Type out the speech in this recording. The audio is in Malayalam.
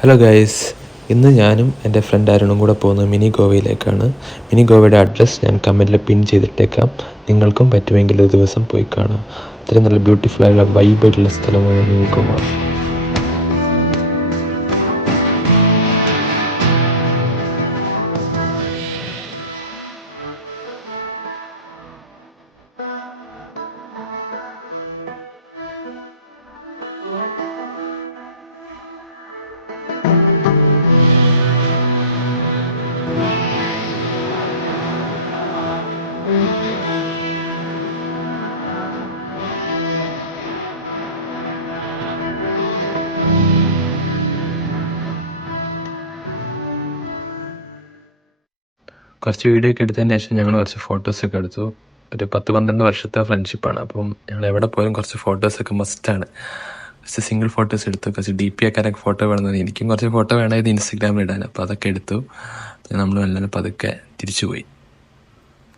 ഹലോ ഗൈസ്, ഇന്ന് ഞാനും എൻ്റെ ഫ്രണ്ട് അരുണും കൂടെ പോകുന്നത് മിനി ഗോവയിലേക്കാണ്. മിനി ഗോവയുടെ അഡ്രസ്സ് ഞാൻ കമൻറ്റിൽ പിൻ ചെയ്തിട്ടേക്കാം. നിങ്ങൾക്കും പറ്റുമെങ്കിൽ ഒരു ദിവസം പോയി കാണാം. അത്രയും നല്ല ബ്യൂട്ടിഫുള്ളായുള്ള വൈബായിട്ടുള്ള സ്ഥലമാണ് മിനി ഗോവ. കുറച്ച് വീഡിയോ ഒക്കെ എടുത്തതിന് ശേഷം ഞങ്ങൾ കുറച്ച് ഫോട്ടോസൊക്കെ എടുത്തു. ഒരു 10-12 വർഷത്തെ ഫ്രണ്ട്ഷിപ്പാണ്. അപ്പം ഞങ്ങൾ എവിടെ പോയാലും കുറച്ച് ഫോട്ടോസൊക്കെ മസ്റ്റാണ്. കുറച്ച് സിംഗിൾ ഫോട്ടോസ് എടുത്തു. കുറച്ച് DP ആക്കാനൊക്കെ ഫോട്ടോ വേണമെന്ന് എനിക്കും കുറച്ച് ഫോട്ടോ വേണമായിരുന്നു ഇൻസ്റ്റഗ്രാമിൽ ഇടാൻ. അപ്പോൾ അതൊക്കെ എടുത്തു. നമ്മൾ നല്ല പതുക്കെ തിരിച്ചു പോയി.